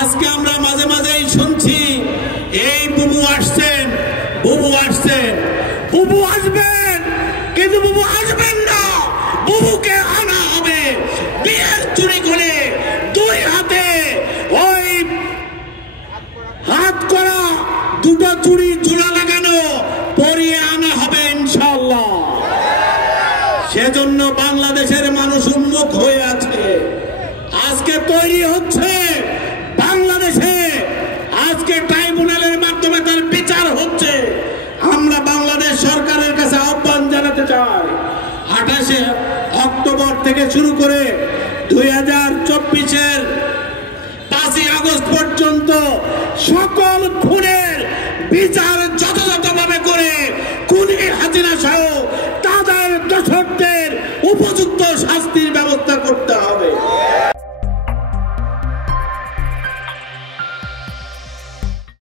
আজকে আমরা মাঝে মাঝেই শুনছি এই বুবু আসছেন, বুবু আসছেন, বুবু আসবেন, কিন্তু বুবু আসবেন না, বুবুকে আনা হবে বিয়ের চুরি করে দুই হাতে ওই হাত করা দুটো চুরি ঝুলা লাগানো পরিয়ে আনা হবে ইনশাআল্লাহ। সেজন্য বাংলাদেশের মানুষ উন্মুখ হয়ে আছে। আজকে তৈরি হচ্ছে বাংলাদেশে, আজকে ট্রাইব্যুনালের মাধ্যমে তার বিচার হচ্ছে। আমরা বাংলাদেশ সরকারের কাছে আহ্বান জানাতে চাই, 28 অক্টোবর থেকে শুরু করে 2024-এর 5 আগস্ট পর্যন্ত সকল